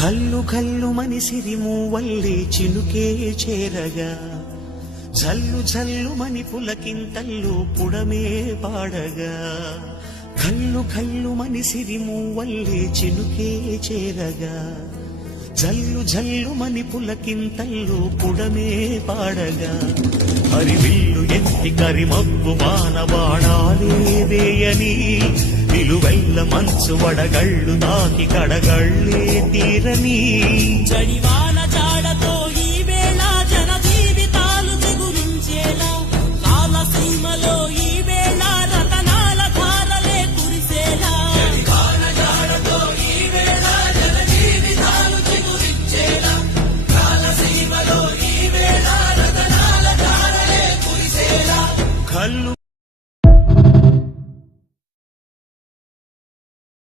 కల్లు కల్లు మనిసిరి మూవల్లే చినుకే చేరగా జల్లు జల్లు మని పులకింతల్లు పుడమే పాడగా కల్లు కల్లు మనిసిరి మూవల్లే చినుకే చేరగా జల్లు జల్లు మని పులకింతల్లు పుడమే పాడగా హరివిల్లు ఎత్తి కరిమబ్బు బాణబాణాలే వేయని నిలువెల్ల మంచు వడగళ్ళు తాకి కడగళ్ళే తీరని చడివాన చాడతో